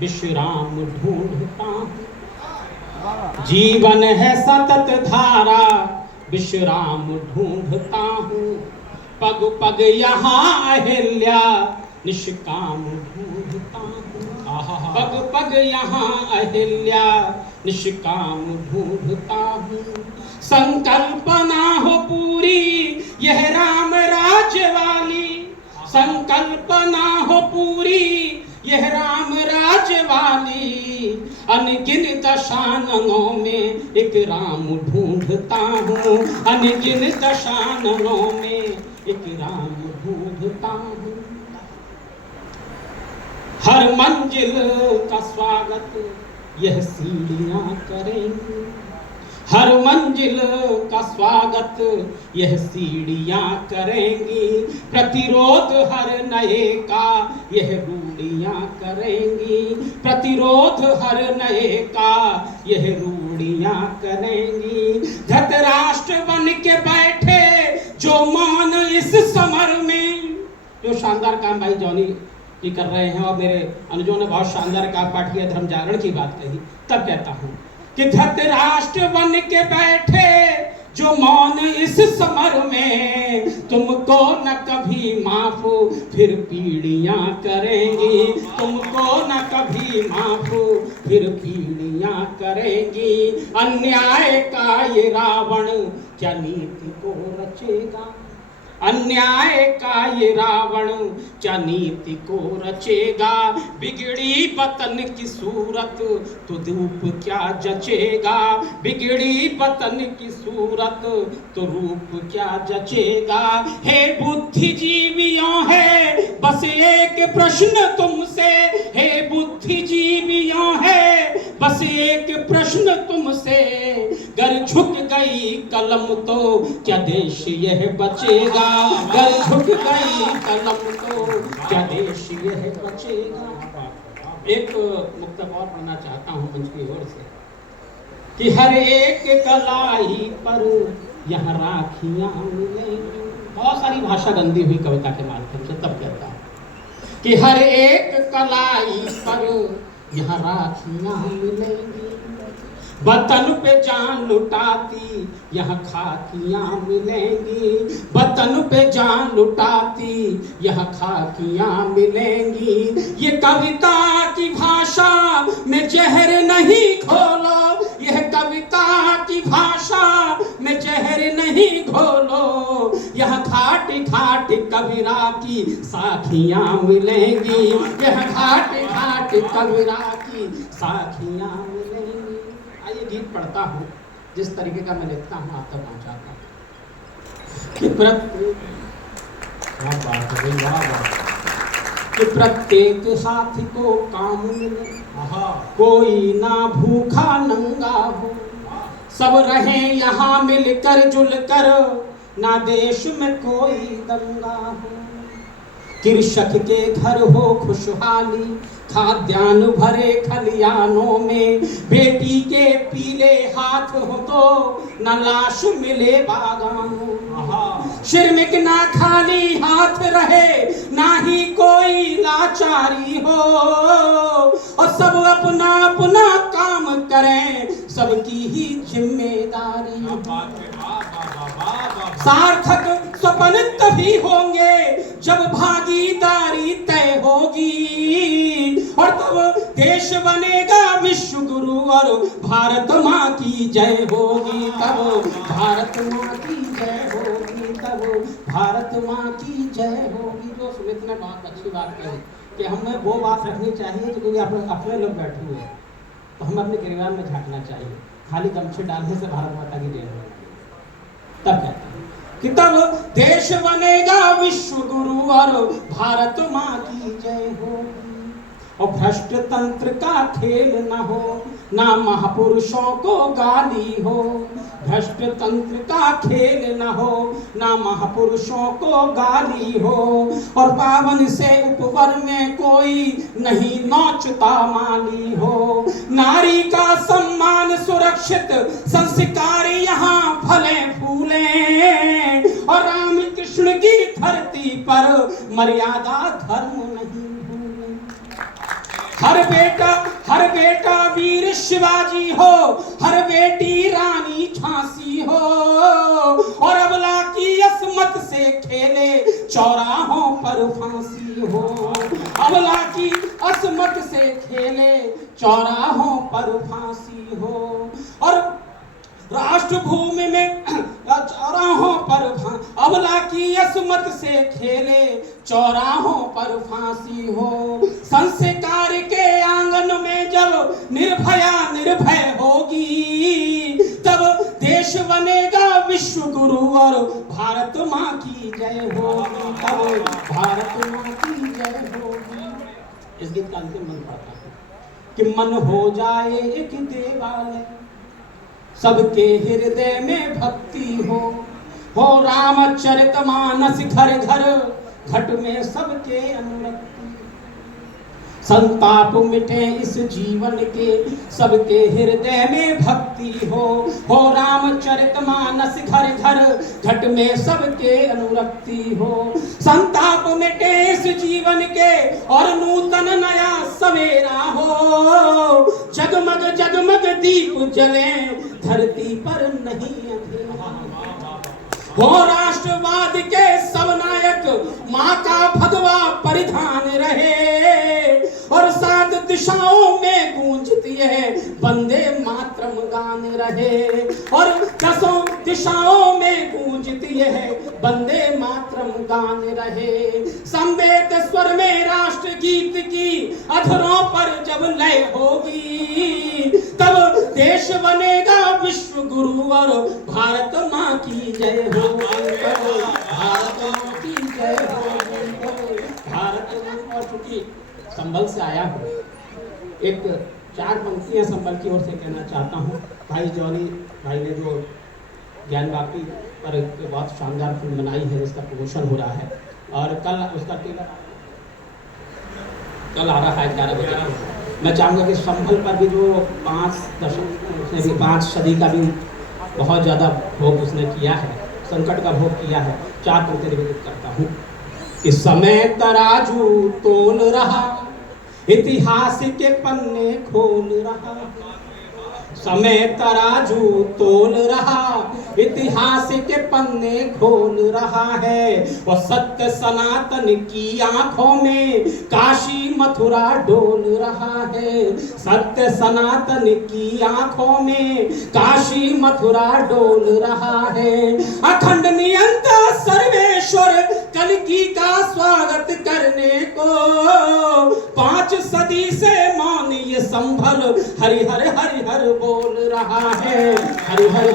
विश्राम ढूंढता हूँ, जीवन है सतत धारा विश्राम ढूंढता हूँ, पग पग यहाँ अहिल्या निष्काम ढूंढता हूँ, पग पग यहाँ अहिल्या निष्काम ढूंढता हूँ। संकल्पना हो पूरी यह राम राज्य वाली, संकल्पना हो पूरी यह राम राज्य वाली, अनगिन दशाननों में एक राम ढूंढता हूँ, अनगिन दशाननों में एक राम ढूंढता हूँ। हर मंजिल का स्वागत यह सीढ़ियाँ करेंगी, हर मंजिल का स्वागत यह सीढ़ियाँ करेंगी, प्रतिरोध हर नए का यह रूढ़ियाँ करेंगी, प्रतिरोध हर नए का यह रूढ़ियाँ करेंगी। धृतराष्ट्र बन के बैठे जो मौन इस समर में, जो शानदार काम भाई जॉनी ये कर रहे हैं और मेरे अनुजों ने बहुत शानदार काम पाठ किया, धर्म जागरण की बात कही, तब कहता हूँ कि धृतराष्ट्र बन के बैठे जो मौन इस समर में, तुमको न कभी माफ फिर पीढ़ियां करेंगी, तुमको न कभी माफ फिर पीढ़ियां करेंगी। अन्याय का ये रावण क्या नीति को रचेगा, अन्याय का ये रावण क्या नीति को रचेगा, बिगड़ी वतन की सूरत तो रूप क्या जचेगा, बिगड़ी वतन की सूरत तो रूप क्या जचेगा। हे बुद्धिजीवियों है बस एक प्रश्न तुमसे, हे बुद्धिजीवियों है बस एक प्रश्न तुमसे, गर झुक गई कलम तो क्या देश यह बचेगा, गर झुक गई कलम तो क्या देश यह बचेगा। एक मुक्तक और पढ़ना चाहता हूँ मंच की ओर से कि हर एक कलाई पर यहाँ राखियाँ मिलेंगी, बहुत सारी भाषा गंदी हुई कविता के माध्यम से, तब कहता हूँ कि हर एक कलाई पर यहाँ राखियाँ मिलेंगी, वतन पे जान लुटाती यहाँ खाकियाँ मिलेंगी, वतन पे जान लुटाती यहाँ खाकियाँ मिलेंगी। ये कविता की भाषा में जहर नहीं घोलो, यह कविता की भाषा में जहर नहीं घोलो, यहाँ घाट घाट कबीरा की साखियाँ मिलेंगी, यह घाट घाट कबीरा की साखियाँ मिलेंगी। आइए गीत पढ़ता हूँ, जिस तरीके का मैं लिखता हूँ आप तक पहुँचाता हूँ कि प्रत्येक हाथी को काम मिले, कोई ना भूखा नंगा हो, सब रहे यहाँ मिलकर जुलकर, ना देश में कोई दंगा हो। कृषक के घर हो खुशहाली, खाद्यान्न भरे खलियानों में, बेटी के पीले हाथ हो तो न लाश मिले बागानों, श्रमिक ना खाली हाथ रहे ना ही कोई लाचारी हो, और सब अपना अपना काम करें सबकी ही जिम्मेदारी। सार्थक सपन तभी होंगे जब भागीदारी तय होगी, और तब देश बनेगा विश्व गुरु और भारत माँ की जय होगी, तब भारत माँ की जय होगी, तब भारत माँ की जय होगी। जो सुमित ने बहुत अच्छी बात कही कि हमें वो बात रखनी चाहिए क्योंकि अपने लोग बैठे हुए हैं तो हमें अपने परिवार में झांकना चाहिए, खाली गमछे डालने से भारत माता की जय होगी। तब कहते हैं कि तब देश बनेगा विश्व गुरु और भारत माँ की जय होगी, और भ्रष्ट तंत्र का खेल न हो, ना महापुरुषों को गाली हो, भ्रष्ट तंत्र का खेल न हो, ना महापुरुषों को गाली हो, और पावन से उपवर में कोई नहीं नौचता माली हो, नारी का सम्मान सुरक्षित संस्कार यहाँ फले फूले, और राम कृष्ण की धरती पर मर्यादा धर्म नहीं भूले। हर बेटा वीर शिवाजी हो, हर बेटी रानी झांसी हो, और अबला की असमत से खेले चौराहों पर फांसी हो। अबला की असमत से खेले चौराहों पर फांसी हो, और राष्ट्रभूमि में चौराहों पर अबला की असमत से खेले चौराहों पर फांसी हो। संस्कार के आंगन में जब निर्भया निर्भय होगी, तब देश बनेगा विश्व गुरु और भारत माँ की जय होगी, तब भारत माँ की जय होगी। इस गीत का अंतिम मन पड़ता है कि मन हो जाए एक देवालय, सबके हृदय में भक्ति हो रामचरितमानस घर घर, घट में सबके अनुरक्ति। संताप मिटे इस जीवन के, सबके हृदय में भक्ति हो रामचरितमानस घर घर, घट में सबके अनुरक्ति हो। संताप मिटे इस जीवन के और नूतन नया सवेरा हो, जगमग जगमग दीप जले धरती पर नहीं अंधेरा हो। राष्ट्रवाद के सब नायक माँ का भगवा परिधान रहे, और सात दिशाओं में गूंजती है वंदे मातरम गान रहे, और 10 दिशाओं में गूंजती है वंदे मातरम गान रहे। संवेद स्वर में राष्ट्र गीत की अधरों पर जब लय होगी, तब देश बनेगा विश्व गुरु और भारत माँ की जय हो, भारत माँ की जय हो, भारत माँ। और चूंकि संबल से आया हूँ, एक 4 पंक्तियाँ संबल की ओर से कहना चाहता हूँ। भाई जॉनी भाई ने जो ज्ञानवापी पर एक बहुत शानदार फिल्म बनाई है जिसका प्रमोशन हो रहा है, और कल उसका टीका कल आ रहा है 11 बजे। मैं चाहूँगा कि संभल पर भी जो 5 दशक उसने भी 5 सदी का भी बहुत ज़्यादा भोग उसने किया है, संकट का भोग किया है। 4 पंक्ति निवेदित करता हूँ। इस समय तराजू तोल रहा, इतिहास के पन्ने खोल रहा। समय तराजू तोल रहा, इतिहास के पन्ने खोल रहा है, और सत्य सनातन की आंखों में काशी मथुरा डोल रहा है। सत्य सनातन की आंखों में काशी मथुरा डोल रहा है। अखंड नियंता सर्वेश्वर कल्कि का स्वागत करने को, 5 सदी से मौन ये संभल हरि हर बोल रहा है, हरि हर